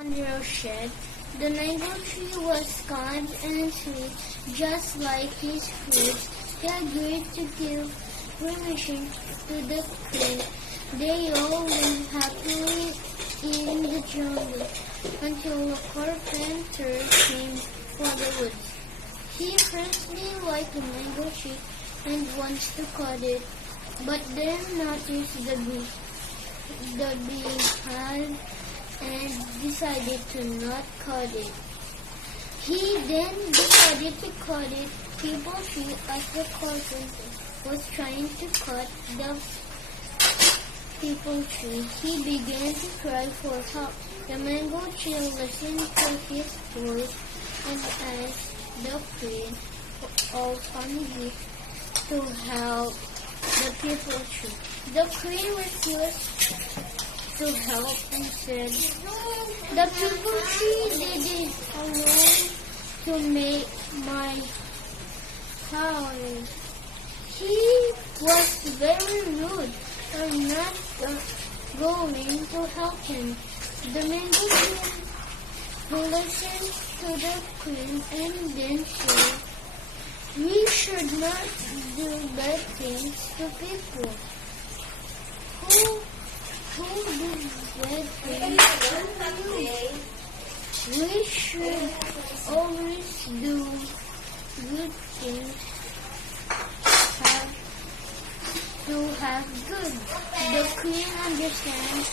Andrew said, "The mango tree was kind and sweet, just like his fruits." He agreed to give permission to the queen. They all lived happily in the jungle until a carpenter came for the woods. He firstly liked the mango tree and wants to cut it, but then noticed the bee had and decided to not cut it. He then decided to cut it people tree as the carpenter was trying to cut the people tree. He began to cry for help. The mango tree listened to his voice and asked the queen of honey to help the people tree. The queen refused to help and said, "The people tree did it alone to make my house. He was very rude. I'm not going to help him." The mango tree listened to the queen and then said, "We should not do bad things to people. Who did bad things to you? We should always do good things to have good." The queen understands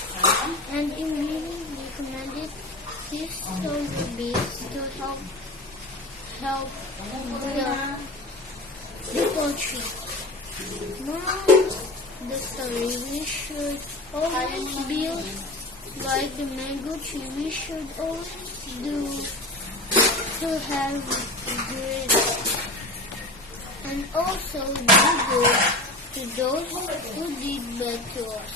and immediately commanded his soldier bees to help the people tree. Moral the story: we should always build like the mango tree. We should always do to have good and also do good to those who did bad to us.